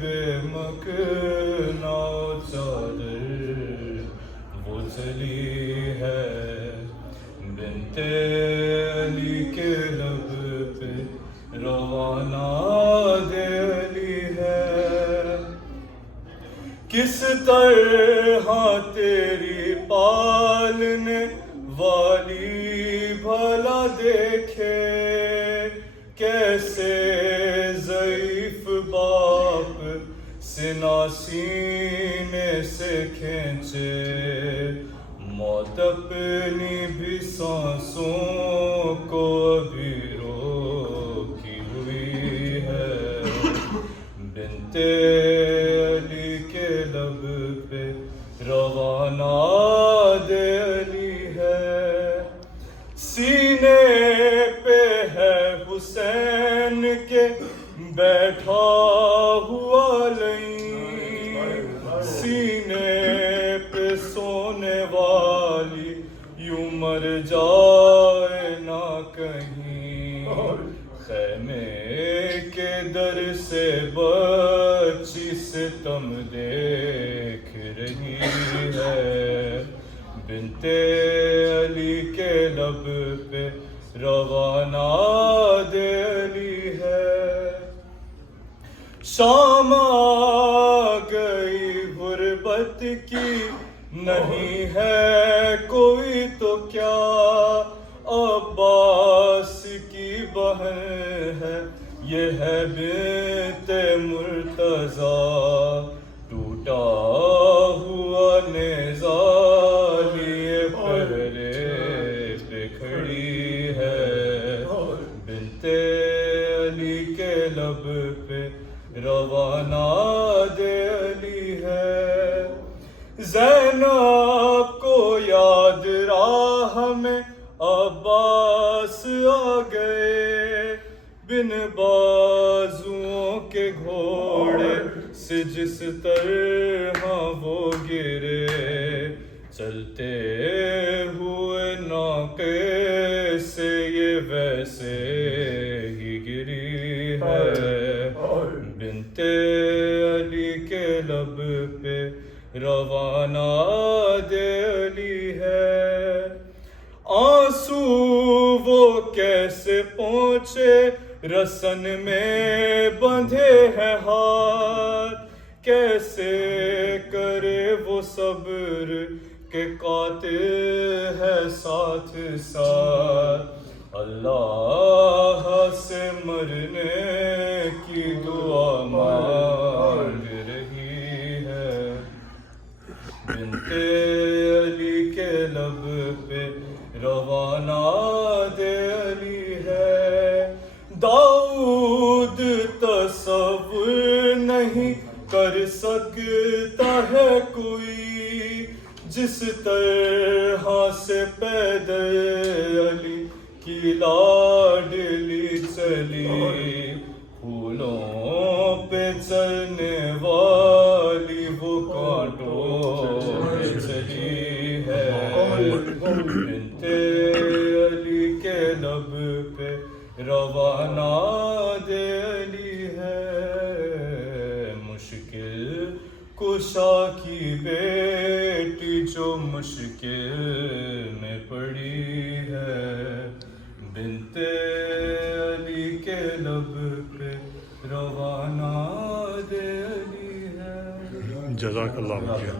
बेमकना चादर वो चली है, बिनते अली के लब पे रवाना दे अली है। किस तरह तेरी पालने वाली भला देखे, कैसे ज़ईफ़ बाप सिना सीने से खींचे, मौत अपनी भी सांसों को अभी रोकी हुई है, बिनते अली के लब पे रवाना दे अली है। सीने पे है हुसैन के बैठा हुआ लई, सीने पे सोने वाली यूं मर जाए ना कहीं, खैमे के दर से बच्ची सितम देख रही है, बिनते अली के लब पे रवाना दे अली है। शाम आ गई गुर्बत की, नहीं है कोई तो क्या, अब्बास की बहन है ये है बिनते मुर्तज़ा, टूटा हुआ नेज़ा लिए पहरे पे खड़ी है, बिनते अली के लब पे रवाना दे अली है। ज़ैनब को याद राह में अब्बास आ गए, बिन बाजुओं के घोड़े से जिस तरह वो गिरे, चलते हुए नाके से ये वैसे ही गिरी है, बिनते अली के लब पे रवाना दे अली है। आंसू वो कैसे पहुँचे, रसन में बंधे हैं हाथ, कैसे करे वो सब्र के कातिल है साथ साथ, अल्लाह से मरने की दुआ मांग रही है, बिनते अली के लब पे रवाना दे अली है। दाऊद तसव्वुर नहीं कर सकता है कोई, जिस तरह से पैदल अली की लाडली चली, फूलों पे चलने वाली वो कांटों पे चली है, बिनते अली के लब पे रवाना दे अली है। मुश्किल कुशा की बेटी जो मुश्किल में पड़ी है, बिनते अली के लब पे रवाना दे अली है। जज़ाकल्लाह खैर।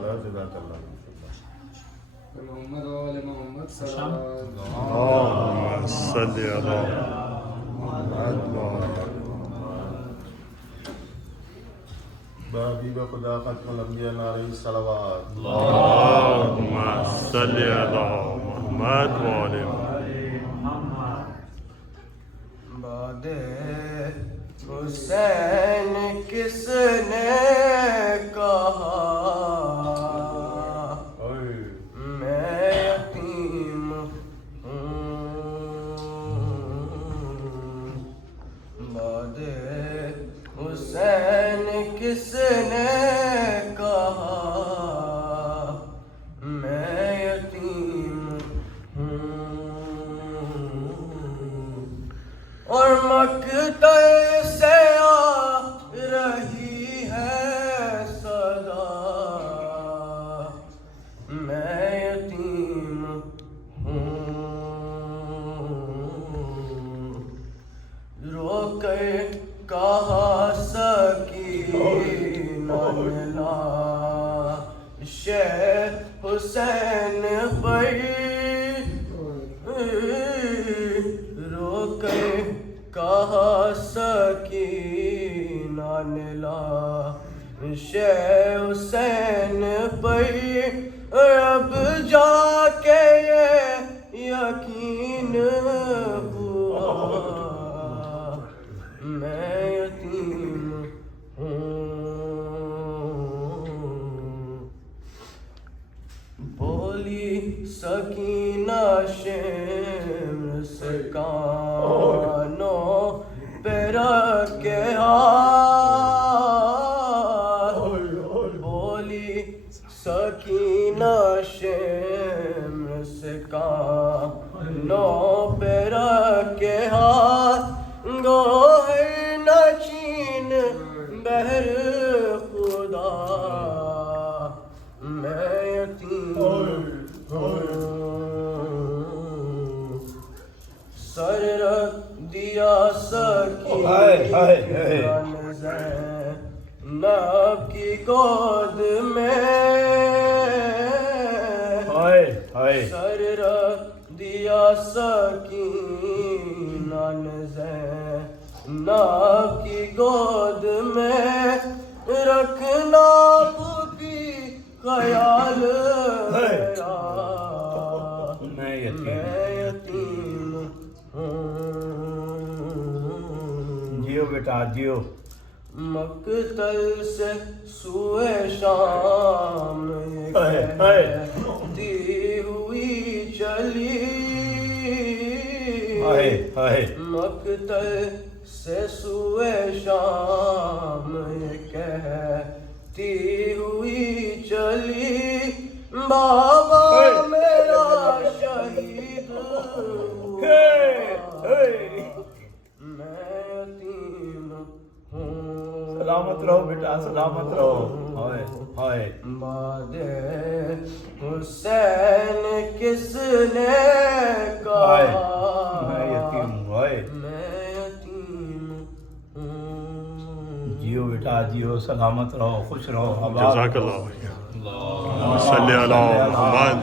मोहम्मद वाले मोहम्मद अल्लाहुम्मा सल्ली अला हबीब खुदा खत्मुल अंबिया अलैहि सलावत, अल्लाहुम्मा सल्ली अला मुहम्मद व आले बादे हुसैन किसने कहा, मैं यतीम हूँ। बादे हुसैन किसने कहा, मैं यतीम हूँ। और मकतल से आ रही है हुसैन पर रोके कहा सकीना ने ला हुसैन पर अब जाके ये यकीन हुआ मैं यतीम बोली सकीना शेम्स कानों पे रखे हाथ बोली सकीना शेम्स कानों पे रखे हाथ गोहर नचीन बहर खुदा मैं यतीम सर रख दिया सकीना नब की गोद में सर रख दिया सकीना नब की गोद में रखना भी ख्याल मेरा मैं यतीम जियो बेटा जियो मकतल से सुए शाम कहती हुई चली मकतल से सुए शाम कहती हुई चली बाबा मेरा शहीद हुआ मैं यतीम सलामत रहो बेटा सलामत रहो हाय हाय बादे हुसैन किसने कहा मैं यतीम हूँ हाय मैं यतीम जियो बेटा जियो सलामत रहो खुश रहो जज़ाकल्लाह सल्ली अला मुहम्मद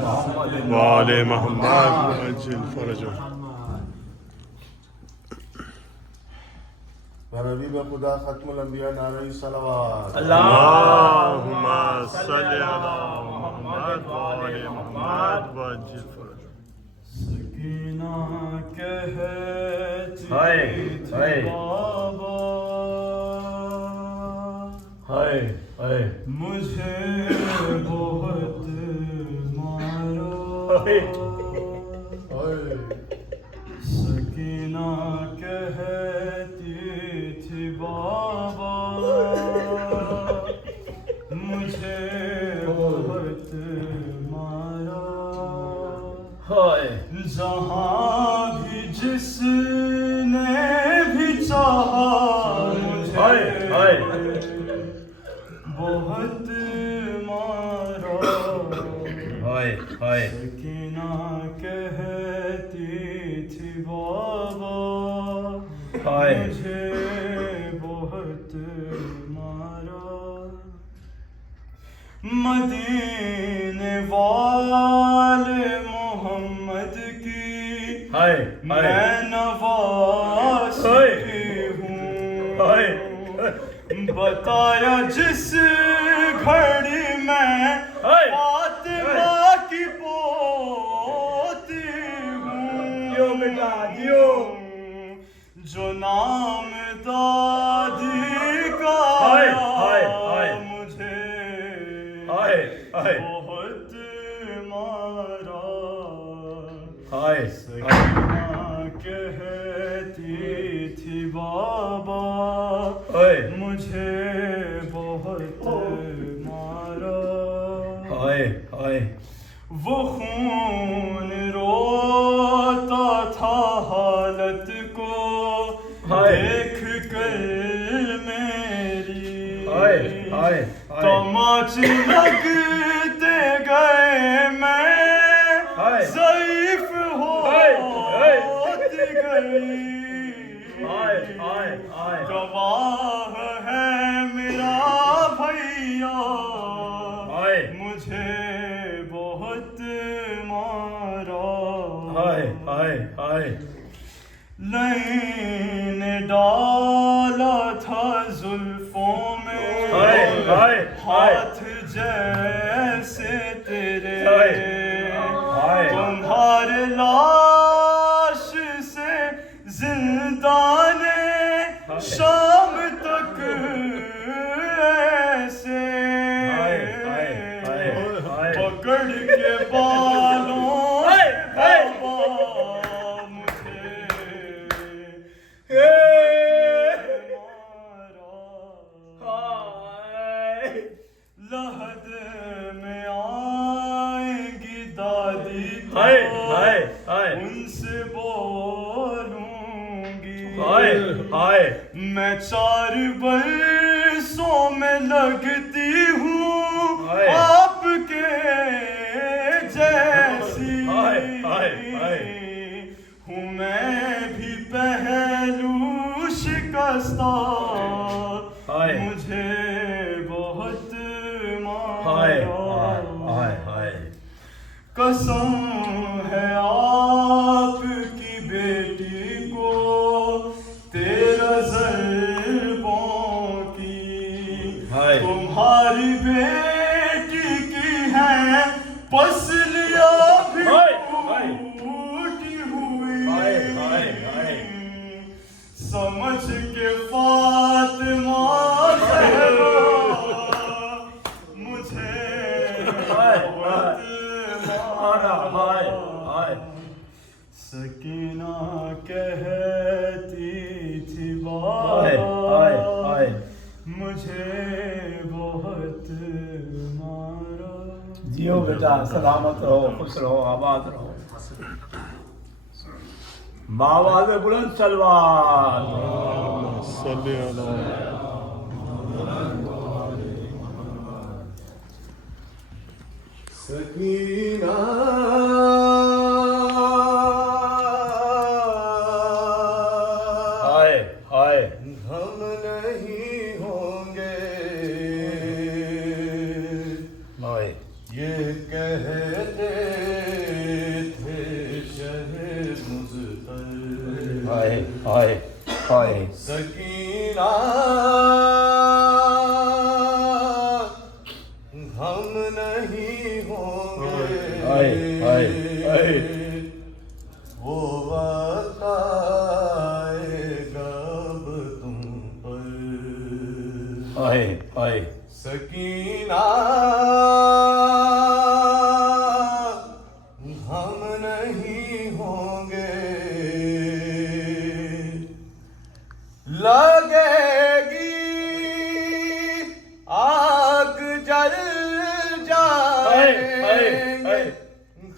व आले मुहम्मद अज्जिल फरजहु नबी खुदा खत्मुल अंबिया नारे सलावत अल्लाहुम्मा सल्ली अला मुहम्मद व आले मुहम्मद व अज्जिल फरजहु सकीना कहती हाय हाय बाबा हाय हाय मुझे बहुत मारो सकीना कहती थी बाबा मुझे बहुत मारो हाय जहाँ भी जिसने भी चाहा मुझे हाय हाय बहुत मारो हाय हाय सकीना कहती थी बाबा हाय मुझे बहुत मारो मदीने वाले मोहम्मद की हाय मैं नवासी हूँ हाय बताया जिस घड़ी मैं फातिमा की पोती हूँ जियो बेटा जियो जो नाम दादी का हाय हाय हाय मुझे हाय हाय बहुत मारा हाय सकीना कहती थी बाबा हाय मुझे बहुत मारा हाय हाय वो खून रोता था हालत को हाय देख कर मेरी हाय हाय तमाचे लगते गए मैं हाय ज़ईफ़ होती गई हाय हाय हाय गवाह है मेरा भैया हाय मुझे बहुत हाय हाय लैन डाला था जुल्फों में हाय हाय हाय हाथ जैसे तेरे हाय हाय तुम्हारे लाश से जिंदा ने शाम तक ऐसे हाय हाय हाय हाय पकड़ के बालों हाय हाय बाबा मुझे हाय लहद में आएगी दादी तो हाय हाय हाय उनसे बोलूंगी हाय हाय मैं 4 बरसों में लगती हूँ हाय। आपके जैसी हाय हाय हाय हूँ मैं भी पहलू शिकस्ता हाय। मुझे बहुत हाय मारा हाय हाय कसम है आपकी बेटी को 13 ज़रबों की हाय। तुम्हारी बेटी की है पसलियाँ भी हाय, हाय। टूटी हुई हाय, हाय, हाय। समझ के फातिमा ज़हरा मुझे हाय, बहुत हाय हाय हाय सकीना कहती थी हाय बाबा हाय हाय मुझे बहुत मारा जियो बेटा सलामत रहो खुश रहो आबाद रहो मावाज़ बुलंद सलवार सल्ली अला सकीना हाय हाय हम नहीं होंगे हाय ये कहते थे शहर मुज़फ़्फ़र हाय हाय हाय सकीना हम नहीं होंगे हाय हाय हाय वो वक्त आएगा अब तुम पर हाय हाय सकीना हम नहीं होंगे लगेगी आग जल हाय, हाय, जाएंगे हाय।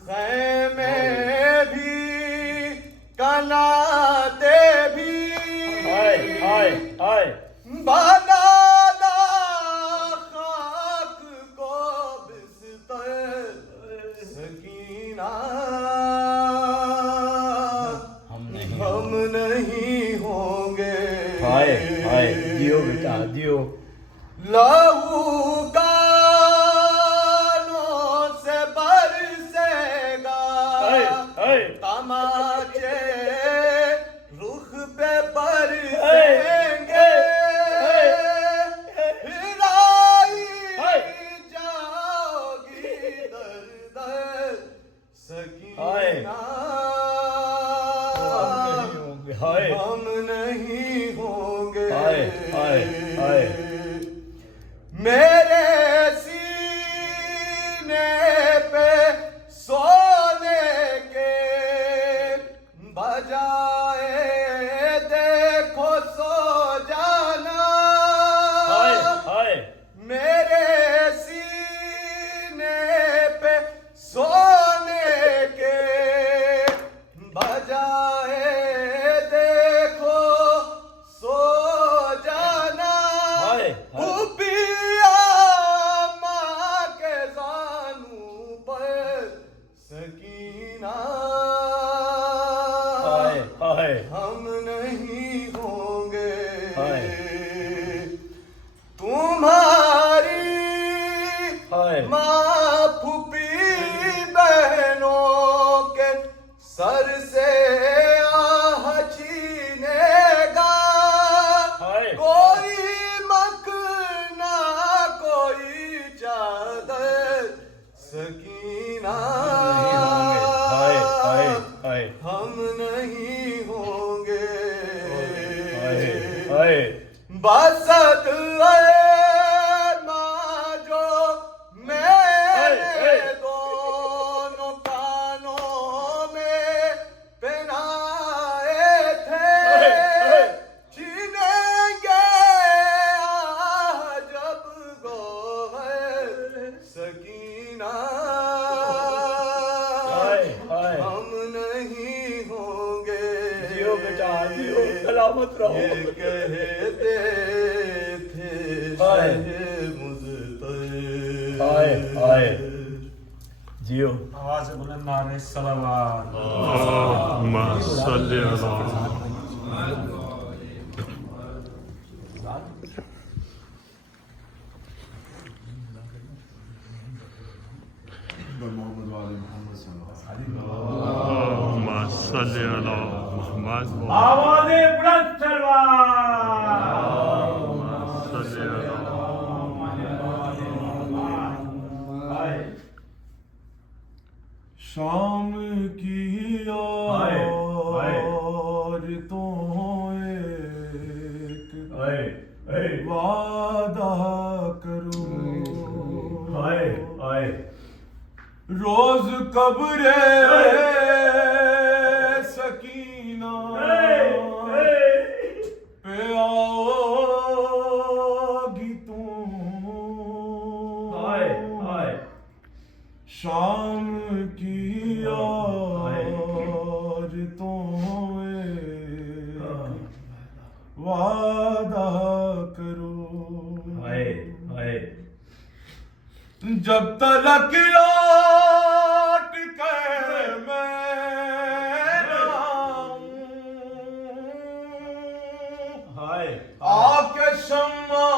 खैमे भी कनाते भी हाय हाय हाय बनाना खाक को बिस्तर सकीना हम नहीं होंगे हाय हाय जियो बेटा जियो लहू कानों से बरसेगा हाय हाय तमाचे रुख पे बरसेंगे हाय, फिर आई हाय। जाओगी दर दर हाय। सकीना हाय हम नहीं होंगे हाय हाय हाय मेरे सीने पे सोने के बजाए देखो सो जाना हाय हाय मेरे सीने पे सोने के बजाए देखो सो जाना हाय, हाय। उपिया माँ के जानू पर सकीना हाय हाय हम नहीं होंगे हाय। तुम्हारी हाय माँ फूफी बहनों के सर से सकीना हाय हाय हाय हम नहीं होंगे हाय हाय बसत माँ जो मैंने दोनों कानों में पहनाए थे छीनेंगे जब गोहर सकीना हाय हाय हम नहीं होंगे जियो बेटा जियो सलामत रहो ये कहते थे हाय। शाहे मुज़्तहिर। हाय हाय जियो आवाज से बुलंद नारे सलावत। अल्लाहुम्मा सल्ली अला अल्लाहुम्मा सल्ली अला मुहम्मद व आवाज़े बुलंद सलावत। सल्ली अला शाम की हाय, हाय। और तो एक हाय हाय वादा करो हाय हाय रोज कब्रे सकीना पे आओगी तुम हाय हाय शाम की हाय। और तो एक वादा करो हाय हाय जब तलक लौट कर मैं न आऊं, हाय आके शम्मा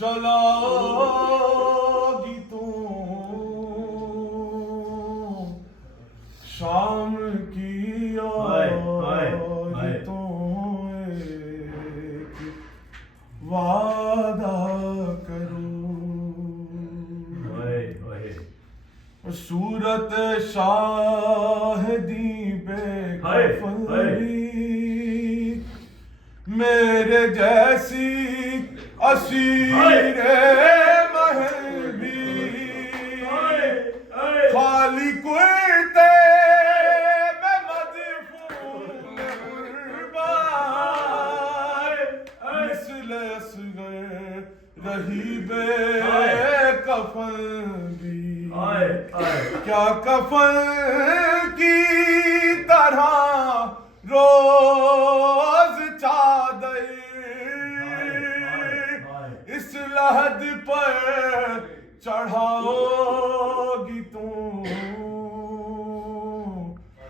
जलाओगी तुम शाम की हाय, हाय, हाय। तो एक वादा करो हाय हाय सूरत शाहदी पे हाय, कफली मेरे जैसी असीर महल भी खाली कुर्ते में मदफून मिस्ल असगर रही बे कफन भी हाय हाय क्या कफन की तरह रोज चादर इस लहद पर चढ़ाओगी तुम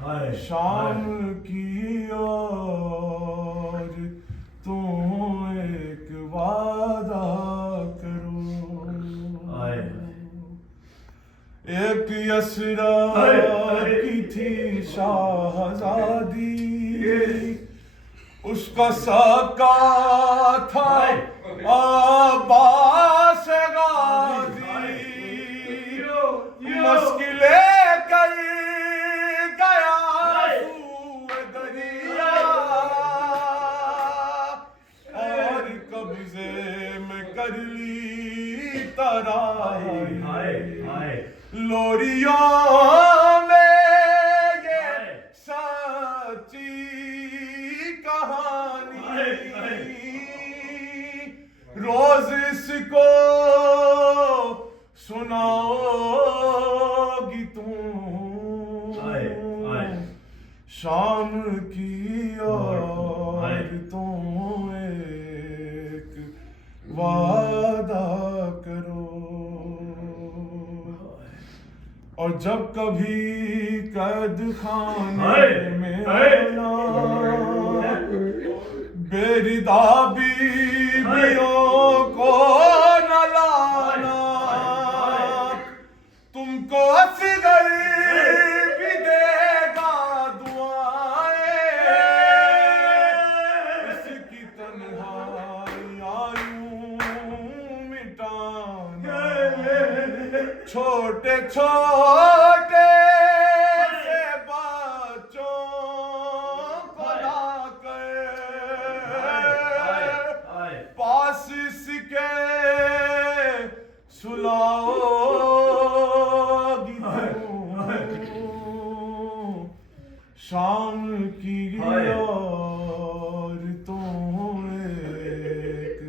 हाय शाम की और तुम एक वादा करो हाय एक यसरा हाय, की थी शाहजादी उसका साका था अब्बास गाजी मुश्किलें कर गया सूए दरिया और कब्जे में कर ली तराई हाय हाय लोरियों में ये सच्ची कहानी रोज इसको सुनाओगी तुम हाय, हाय। शाम की हाय। और तुम एक वादा करो और जब कभी कैद खाने हाय, में हाय। आना बेरिदा बीवियों को न लाना तुमको असगर भी देगा दुआएं इसकी तन्हाई आयूं मिटाना छोटे छोटे से बच्चों को लाकर पास इसके सुलाओगी तुम शाम की और तुम एक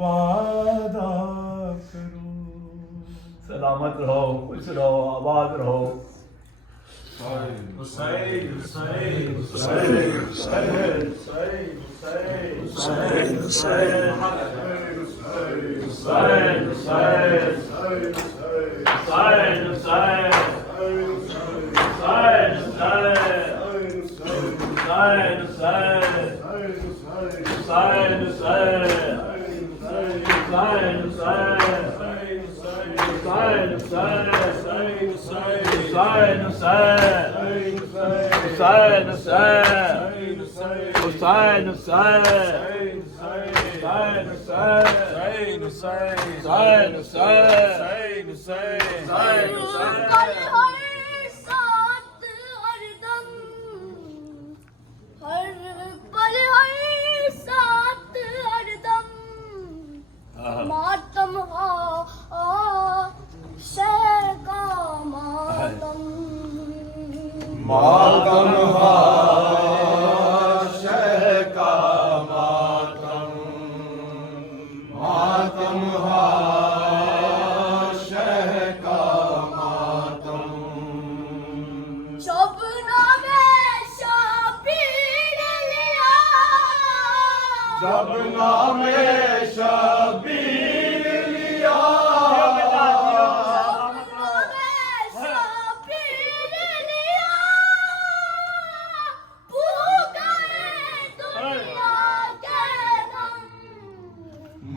वादा करो। सलामत रहो, खुश रहो, आबाद रहो। मातम का मातम मातम शह का मातम मातम शह का मातम शबना में शबीर लिया जब नामे शबीर लिया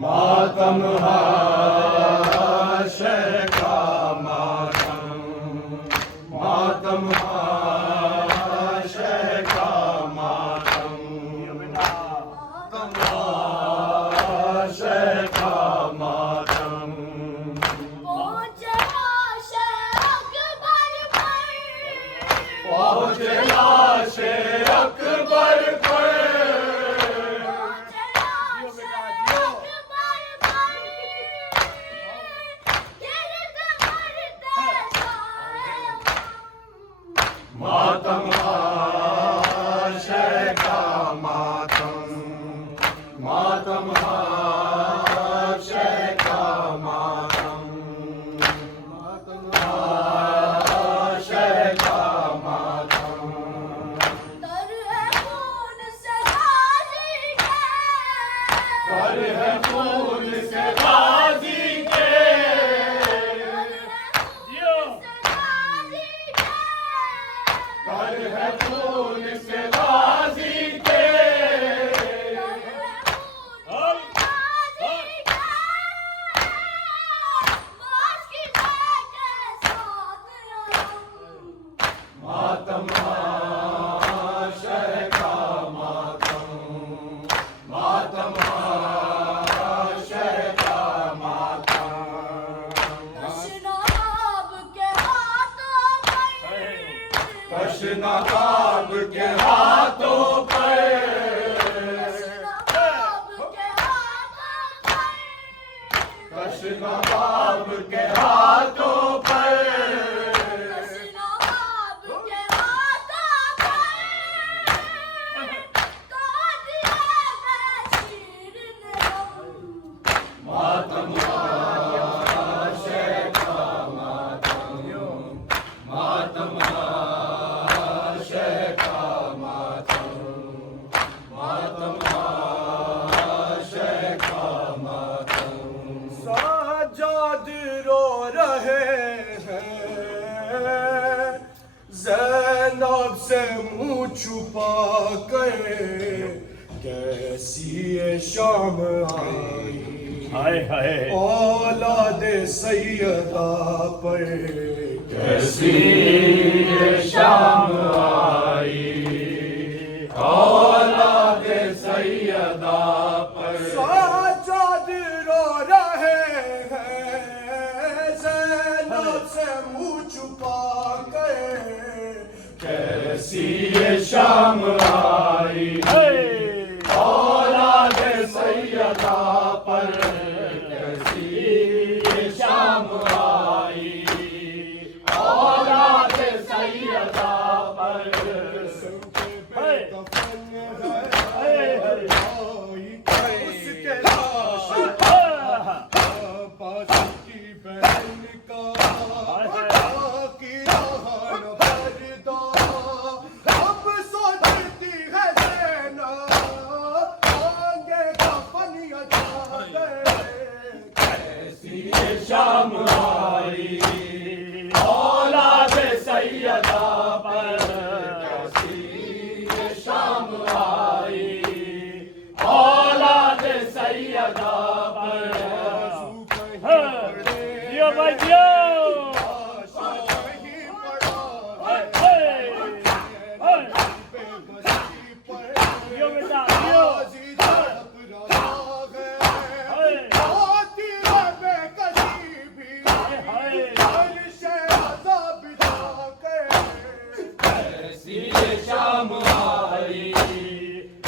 मातम शह का मातम मातम शह का मातम शह का मातम पहुँचे लाशे अकबर पर मातम शह का मातम मातम शह का मातम मातम शह का मातम तर है खून से गाजी के कर है खून से गाजी के कर है खून से गाजी के मातम शह का मातम मातम शह का मातम कृष्णाब के हाथों कृष्णाब के हाथों पर कृष्णाब के हाथों पर मातम शह का मातम मातम शह का मातम मातम शह का मातम साजाद रो रहे हैं ज़ैनब से मुँह छुपा कर कैसी ये शाम आई हाय हाय औलाद सैयदा पर कैसी ये शाम आई औलाद सैयदा पर साजाद रो रहे हैं ज़ैनब कैसी ये शाम आई औलाद सैयदा पर कैसी ये शाम आई औलाद सैयदा पर उसके लाश पास की बहन का की रहन पर्दा अब सोचती है सेना आगे कफन अदा कैसी ये शाम आई औलाद सैयदा पर कैसी ये शाम आई औलाद सैयदा पर दियो भाई दियो दियो बेटा दियो कैसी ये शाम आई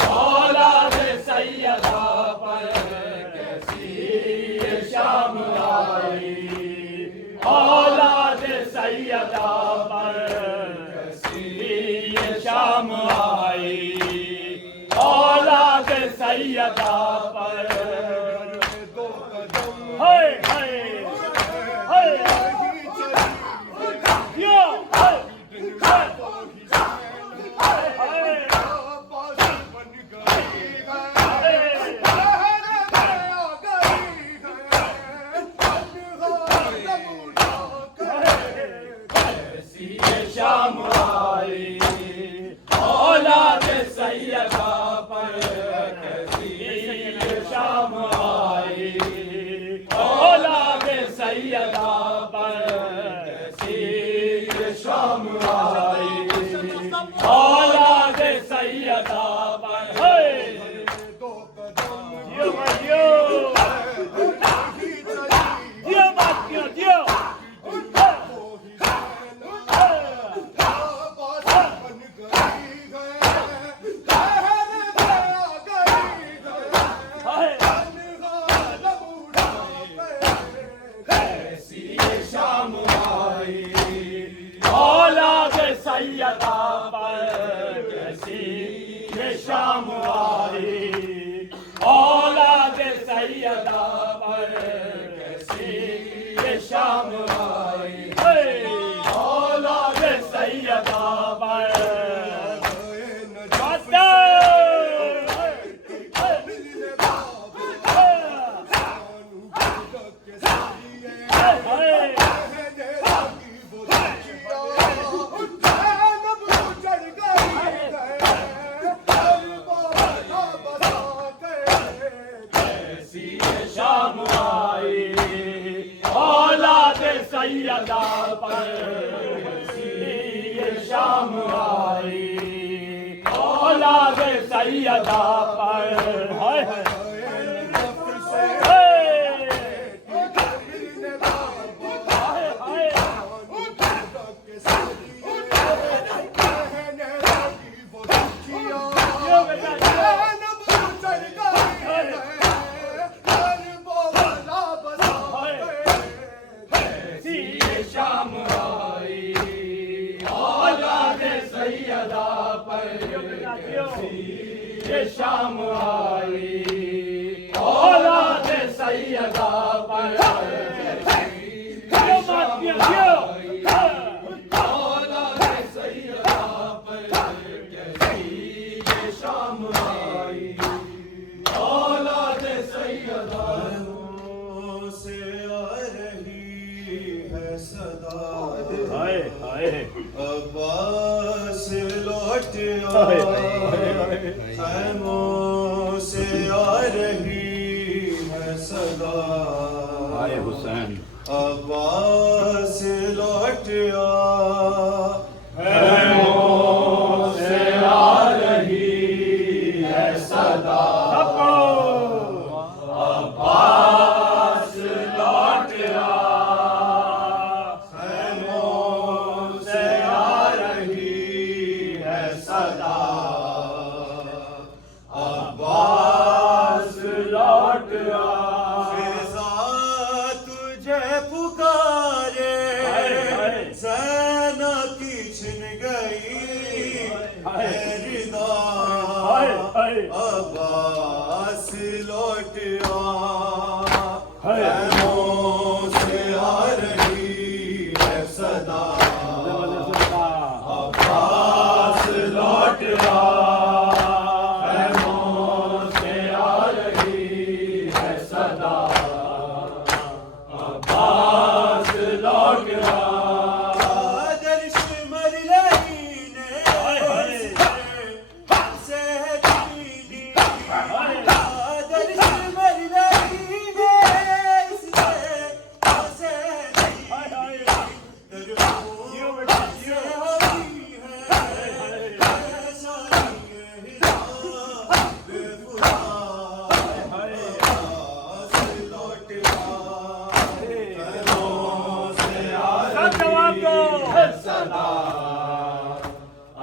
औलाद सैयदा पर कैसी ये शाम आई औलाद सैयदा पर कैसी ये शाम आई औलाद सैयदा पर हाय हाय हाय दियो हाय कैसी ये शाम आई औलाद सैयदा पर कैसी ये शाम आई औलाद सैयदा पर कैसी ये शाम आई औलाद सैयदा पर दियो भाई दियो बात दियो दियो कैसी ये शाम आई औलाद सैयदा पर कैसी ये शाम आई औलाद सैयदा पर कैसी ये शाम आई औलाद सैयदा पर कैसी ये शाम आई औलाद सैयदा पर कैसी ये शाम आई औलाद सैयदा पर हाय शाम आई औलाद सैयदा पर ये शाम आई औलाद सैयदा पर दियो बात दियो दियो औलाद सैयदा पर कैसी ये शाम आई औलाद सैयदा से आ रही है सदा हाय हाय अब्बास लौट हाय खैमों से आ रही है सदा हाय हुसैन अब्बास लौट खैमों से आ रही है सदा अब्बास लौट खैमों से आ रही है अब्बास लौट आ हाय। खैमों से आ रही है सदा अब्बास लौट आ खैमों से आ रही है सदा अब्बास लौट आ आदर्श मरलई ने से दीदी आदर्श मरलई ने से दीदी से होती है सारी बेफुरा अब्बास लौट आ खैमों से आ रही है सदा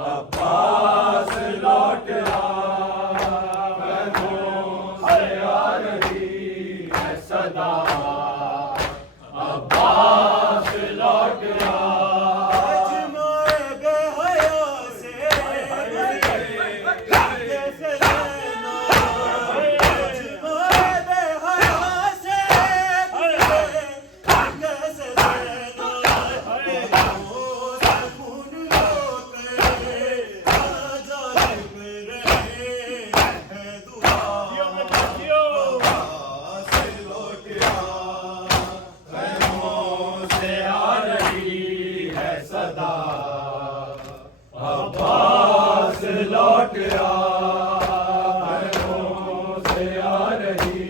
अब्बास लौट आ खैमों से आ रही है सदा अब्बास लौट आ अजमाए बेहया से कैसे रहना अजमाए बेहया से कैसे रहना ओ खून लोटे आजाद में रहे है दुआ अब्बास लौट आ खैमों से आ रही है सदा अब्बास लौट आ खैमों से आ रही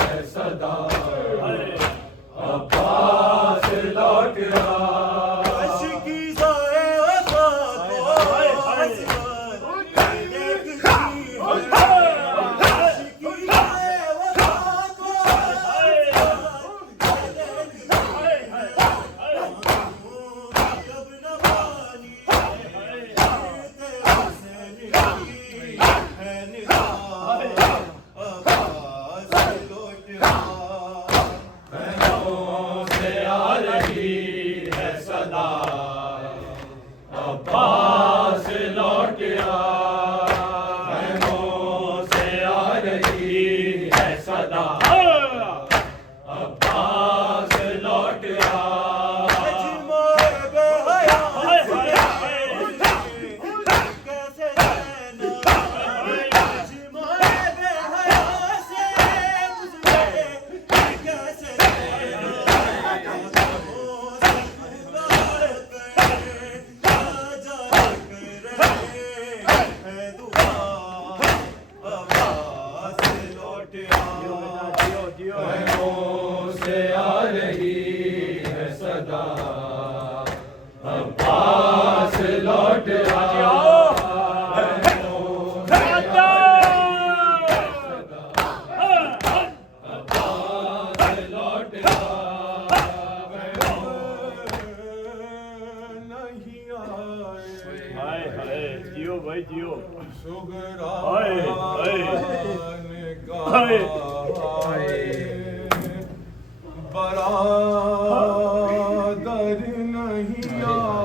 है सदा अब्बास लौट आ अशकी जाए वफा को आसमान देखती है अशकी जाए वफा को आसमान देखती है जब न पानी तेरे से निकली है निगाह अब्बास लौट आ खैमों से आ रही है सदा अब्बास लौट आ खैमों से आ रही है सदा अब्बास लौट आ अजमाए बेहया से कैसे रहना अजमाए बेहया से कैसे रहना ओ सकुबार पे आजाद में रहे है दुआ अब्बास लौट आ खैमों से आ रही है सदा अब्बास लौट आ अब्बास लौट आ नहीं आए हाय हाय जियो भाई जियो सुगरा हाय, हाय। ने कहा हाय। बरादर नहीं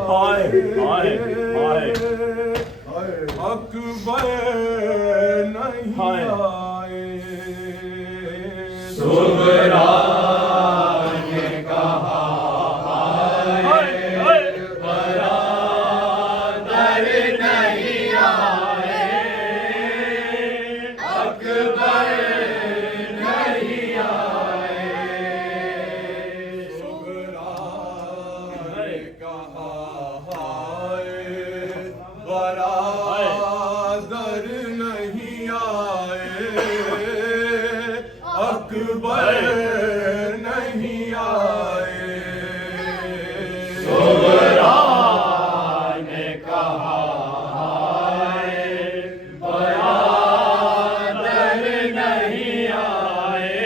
हाय, हाय, हाय। अकबर नहीं हाय। आए सुगरा ने कहा हाय हाय बरादर नहीं आए अकबर नहीं आए सुगरा ने कहा हाय बरादर नहीं आए अकबर नहीं आए सुगरा ने कहा हाय बरादर नहीं आए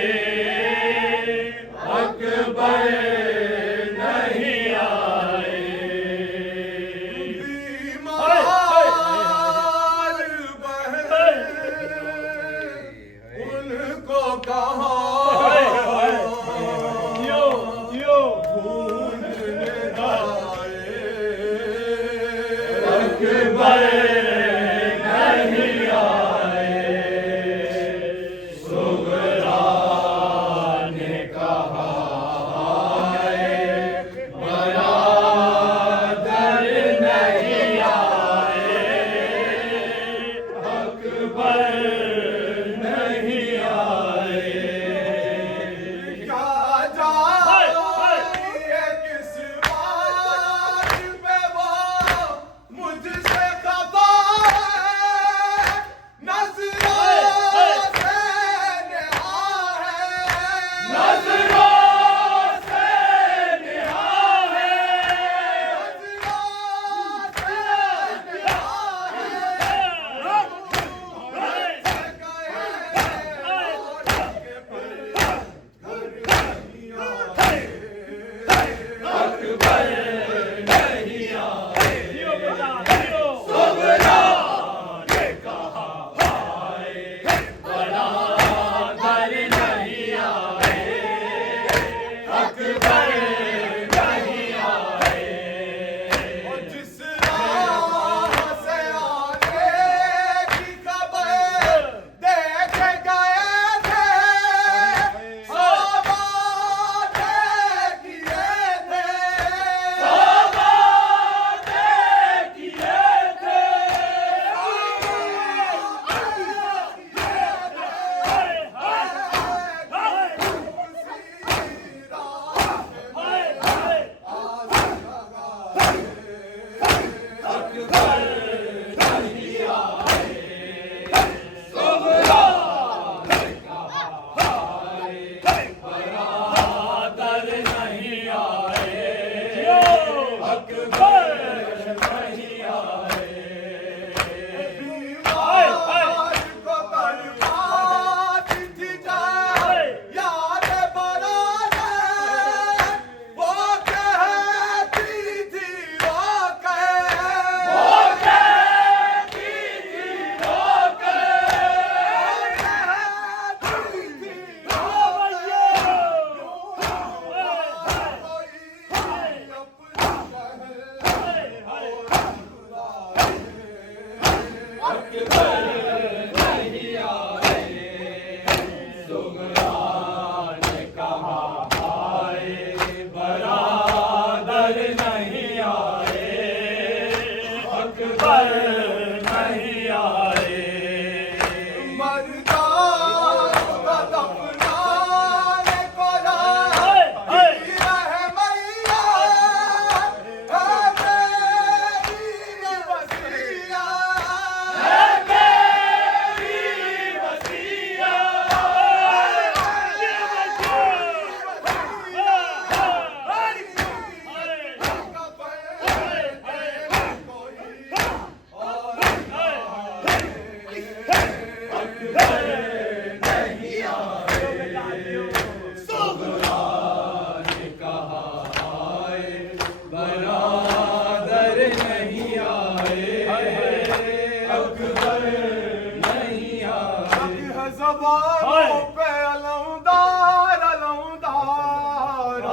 अकबर नहीं आए बीमार बहन उनको कहा जियो जियो ढूंढने जाए अकबर नहीं आए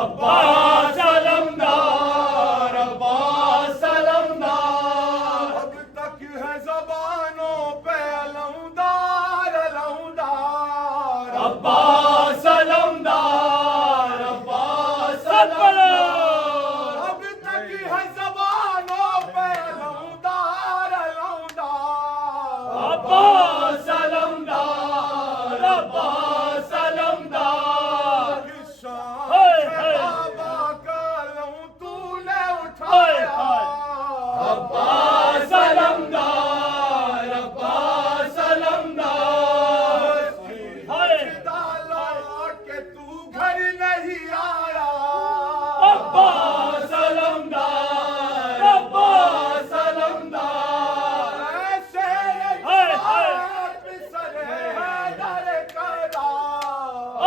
अब्बास अलमदार, अब्बास अलमदार। अब तक है ज़बानों पे अलमदार अलमदार। अब्बास अलमदार, अब्बास अलमदार। अब तक है ज़बानों पे अलमदार अलमदार। अब्बास अलमदार, अब्बास अलमदार। किस शान से बाबा का लहू तूने उठाया। अब्बास अलमदार, अब्बास अलमदार। लौट के तू घर नहीं आया। अब्बास अलमदार, अब्बास अलमदार। ऐसे पिसरे हैदर करा।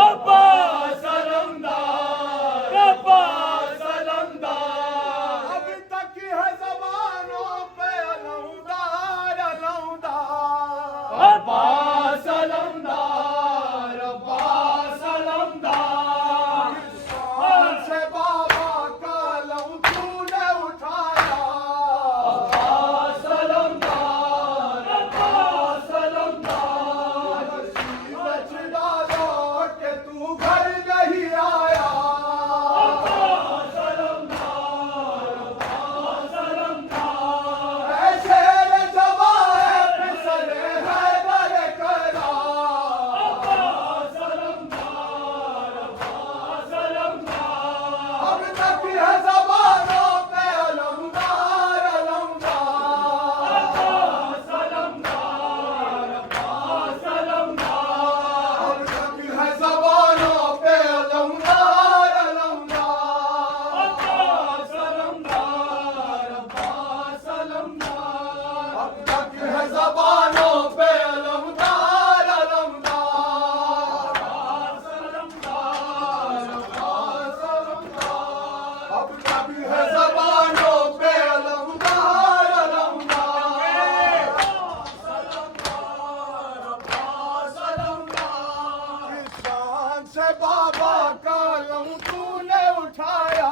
अब्बास अलमदार, अब्बास अलमदार। अब तक है ज़बानों पे अलमदार अलमदार। अब्बास अलमदार, अब्बास अलमदार। शान से बाबा का लहू तूने उठाया। अब्बास अलमदार, अब्बास अलमदार। बचड़ा लौट के तू घर नहीं आया। अब्बास अलमदार, अब्बास अलमदार। ऐसे जवाए पिसरे हैदर करा। अब्बास अलमदार, अब्बास अलमदार। अब तक है ज़बानों पे अलमदार अलमदार। अब्बास अलमदार, अब्बास अलमदार। अब तक है ज़बानों पे अलमदार अलमदार। अब्बास अलमदार, अब्बास अलमदार। अब तक है ज़बानों पे अलमदार अलमदार। अब्बास अलमदार, अब्बास अलमदार। अब तक है ज़बानों पे अलमदार अलमदार। अब्बास अलमदार। किस शान से बाबा का लहू तूने उठाया।